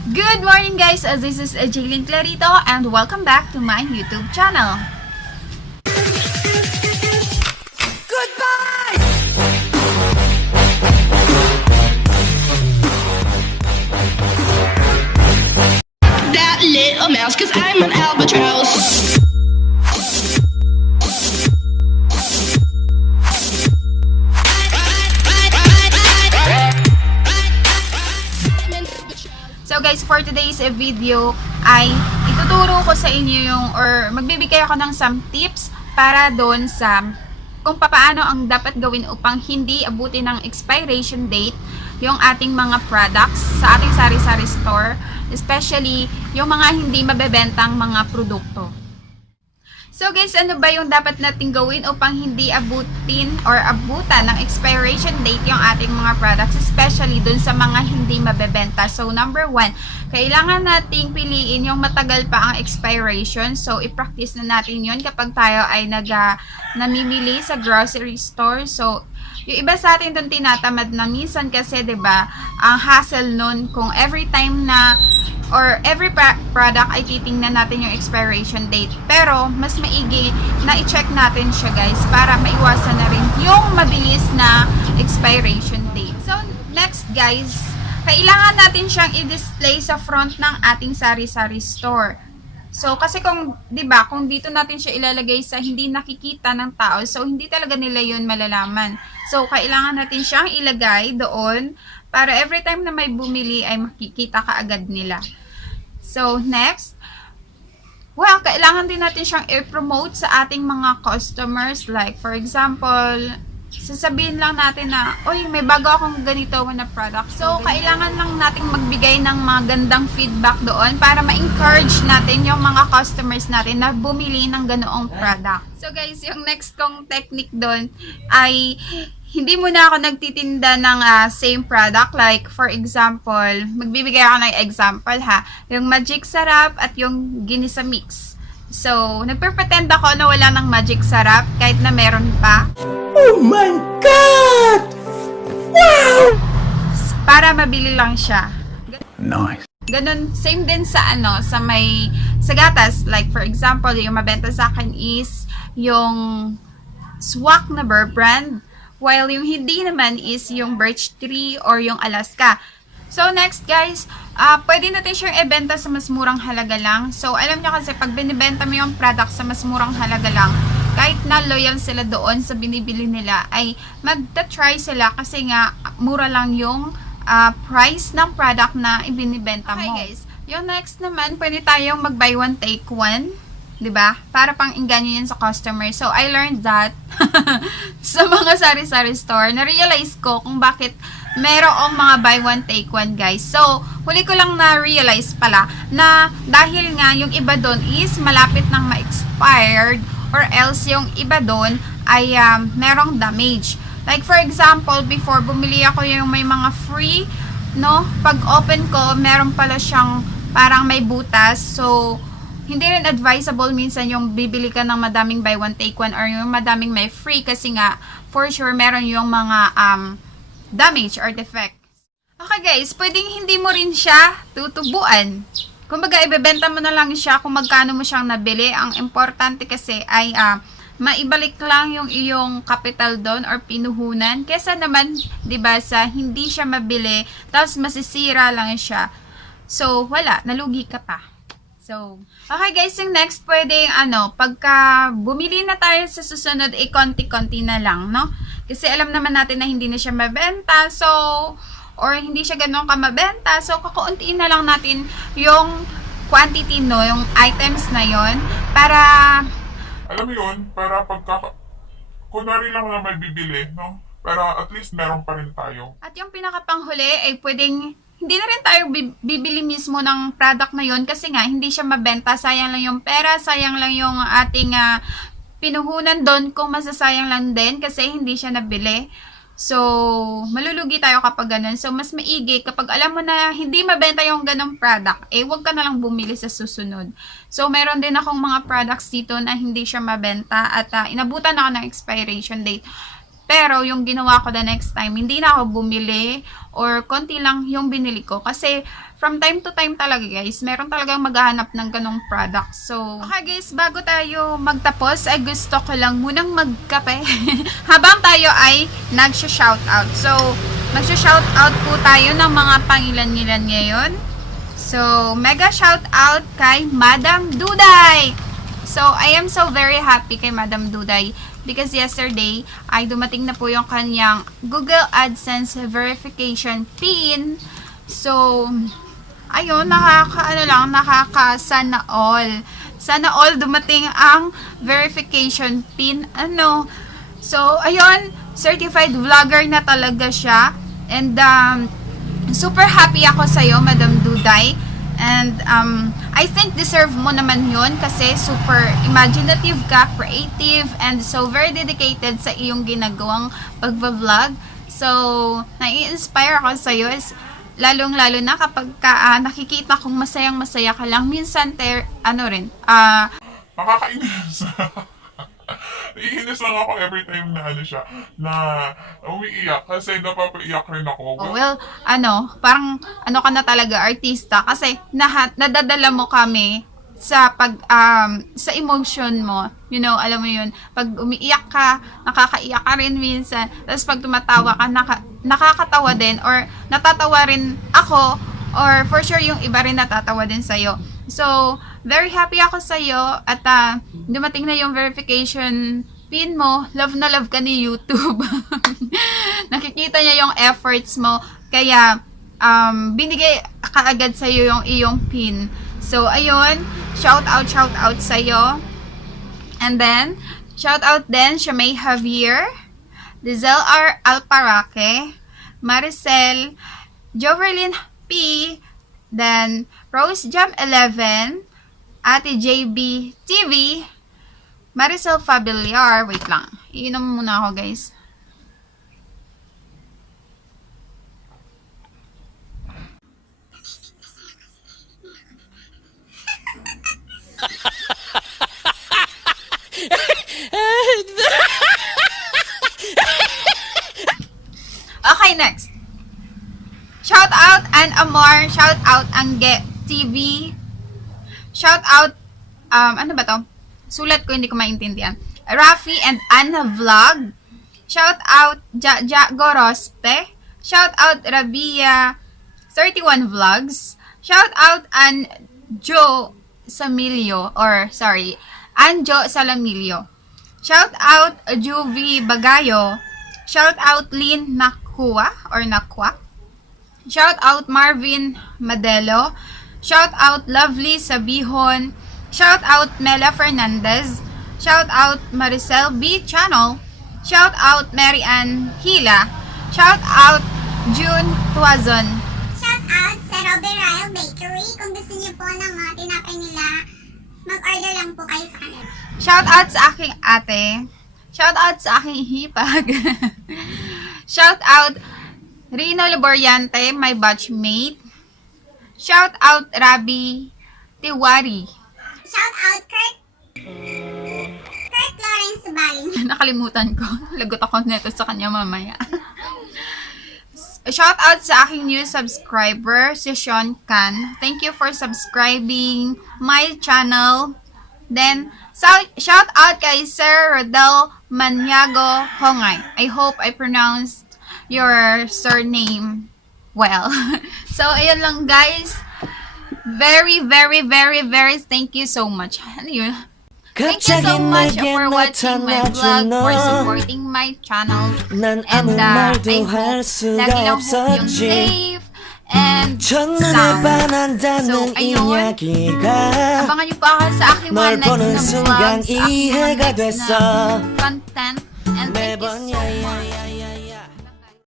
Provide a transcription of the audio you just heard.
Good morning guys! This is Jaylin Clarito and welcome back to my YouTube channel. Goodbye! That little mouse, cause I'm an albatross. So guys, for today's video ay ituturo ko sa inyo or magbibigay ako ng some tips para doon sa kung paano ang dapat gawin upang hindi abutin ng expiration date yung ating mga products sa ating sari-sari store, especially yung mga hindi mabebentang mga produkto. So guys, ano ba yung dapat nating gawin upang hindi abutin or abutan ng expiration date yung ating mga products, especially dun sa mga hindi mabebenta? So number 1, kailangan nating piliin yung matagal pa ang expiration. So i-practice na natin yun kapag tayo ay namimili sa grocery store. So yung iba sa atin dun tinatamad na minsan kasi 'di ba ang hassle nun kung every time na or every product ay titingnan natin yung expiration date. Pero, mas maigi na i-check natin siya guys para maiwasan na rin yung mabilis na expiration date. So, next guys, kailangan natin siyang i-display sa front ng ating sari-sari store. So, kasi kung, 'di ba, kung dito natin siya ilalagay sa hindi nakikita ng tao, so hindi talaga nila 'yun malalaman. So, kailangan natin siyang ilagay doon para every time na may bumili ay makikita kaagad nila. So, next, well, kailangan din natin siyang i-promote sa ating mga customers. Like, for example, sasabihin lang natin na, oy, may bago akong ganito na product. So, kailangan lang natin magbigay ng mga gandang feedback doon para ma-encourage natin yung mga customers natin na bumili ng ganoong product. So, guys, yung next kong technique doon ay hindi muna ako nagtitinda ng same product. Like, for example, magbibigay ako ng example ha. Yung magic sarap at yung ginisa mix. So, nagpretend ako na wala ng magic sarap kahit na meron pa. Oh my God! Wow! Para mabili lang siya. Nice. Ganun, same din sa sa gatas. Like, for example, yung mabenta sa akin is yung swak na Burr brand. While yung hindi naman is yung birch tree or yung Alaska. So, next guys, pwede natin siyang ibenta sa mas murang halaga lang. So, alam nyo kasi pag binibenta mo yung product sa mas murang halaga lang, kahit na loyal sila doon sa binibili nila, ay magta-try sila kasi nga mura lang yung price ng product na ibinibenta mo. Okay guys, yung next naman, pwede tayong mag-buy one, take one. 'Di ba? Para pang inganyo yan sa customer. So, I learned that sa mga sari-sari store. Na-realize ko kung bakit merong mga buy one, take one, guys. So, huli ko lang na-realize pala na dahil nga yung iba doon is malapit nang ma-expired or else yung iba doon ay merong damage. Like, for example, before bumili ako yung may mga free, no? Pag open ko, meron pala siyang parang may butas. So, hindi rin advisable minsan yung bibili ka ng madaming buy one take one or yung madaming may free kasi nga for sure meron yung mga damage or defect. Okay guys, pwedeng hindi mo rin siya tutubuan. Kumbaga ibebenta mo na lang siya kung magkano mo siyang nabili. Ang importante kasi ay maibalik lang yung iyong capital doon or pinuhunan kesa naman 'di ba sa hindi siya mabili tapos masisira lang siya. So wala, nalugi ka pa. So, okay guys, yung next pwedeng pagka bumili na tayo sa susunod, konti-konti na lang, no? Kasi alam naman natin na hindi na siya mabenta, so, or hindi siya ganun kamabenta, so kakauntiin na lang natin yung quantity, no? Yung items na yon para, alam mo yun, para kunwari lang na may bibili, no? Para at least meron pa rin tayo. At yung pinakapanghuli ay pwedeng hindi na rin tayo bibili mismo ng product na yun kasi nga hindi siya mabenta, sayang lang yung pera, sayang lang yung ating pinuhunan doon kung masasayang lang din kasi hindi siya nabili. So, malulugi tayo kapag ganun. So, mas maigi kapag alam mo na hindi mabenta yung ganong product, wag ka na lang bumili sa susunod. So, meron din akong mga products dito na hindi siya mabenta at inabutan ako ng expiration date. Pero yung ginawa ko the next time, hindi na ako bumili or konti lang yung binili ko. Kasi from time to time talaga guys, meron talagang maghahanap ng ganong product. So, okay guys, bago tayo magtapos, ay gusto ko lang munang magkape. Habang tayo ay nagsha-shoutout. So, magsha-shoutout po tayo ng mga pangilan-ngilan ngayon. So, mega shoutout kay Madam Duday! So, I am so very happy kay Madam Duday because yesterday ay dumating na po yung kanyang Google AdSense verification PIN. So, ayun, nakaka-sana all. Sana all dumating ang verification PIN. So, ayun, certified vlogger na talaga siya. And, super happy ako sa'yo, Madam Duday. And, I think deserve mo naman yun kasi super imaginative ka, creative, and so very dedicated sa iyong ginagawang pagva-vlog. So, nai-inspire ako sa'yo is lalong-lalo na kapag nakikita kong masayang-masaya ka lang. Minsan, Nakakainis. Naiinis lang ako every time na na umiiyak kasi napapaiyak rin ako. Parang ka na talaga, artista, kasi nadadala mo kami sa sa emotion mo. You know, alam mo yun, pag umiiyak ka, nakakaiyak ka rin minsan. Tapos pag tumatawa ka, nakakatawa din, or natatawa rin ako, or for sure yung iba rin natatawa din sa'yo. So, very happy ako sa'yo at dumating na yung verification PIN mo. Love na love ka ni YouTube. Nakikita niya yung efforts mo. Kaya, binigay kaagad sa'yo yung iyong PIN. So, ayun. Shout out sa'yo. And then, shout out din Shamay Javier, Dizel R. Alparaque, Maricel, Joverlyn P., then Rose Jam 11, Ate JB TV, Maricel Fabiliar. Wait lang, iinom muna ako guys. Okay, next. Shout out and Amor, shout out Angge TV, shout out ano ba to? Sulat ko, hindi ko maintindihan. Rafi and Anna Vlog, shout out Jaja Gorospe, shout out Rabia 31 Vlogs, shout out Anjo Salamilio, shout out Juvie Bagayo, shout out Lynn Nakwa, shout out Marvin Madelo, shout out Lovely Sabihon, shout out Mela Fernandez, shout out Maricel B Channel, shout out Mary Ann Hila, shout out June Tuazon. Shout out sa Robin Ryle Bakery. Kung gusto niyo po ng mga tinapay nila, mag-order lang po kayo sa kanila. Shout out sa aking ate. Shout out sa aking hipag. Shout out Rino Laboriante, my batchmate. Shout out Rabi Tiwari. Shout out Kurt Lawrence Baling. Nakalimutan ko. Lagot ako neto sa kanya mamaya. Shout out sa aking new subscriber, si Sean Can. Thank you for subscribing my channel. Then, shout out kay Sir Rodel Maniago Hongay. I hope I pronounced your surname well. So, ayun lang guys. Very, very, very, very thank you so much. Ano yun? Thank you so much for watching my vlog, for supporting my channel. And I hope lagi lang po yung safe and sound. So, ayun. Abangan niyo pa ako sa aking mga next na vlogs, sa aking mga next na content. And thank you so much.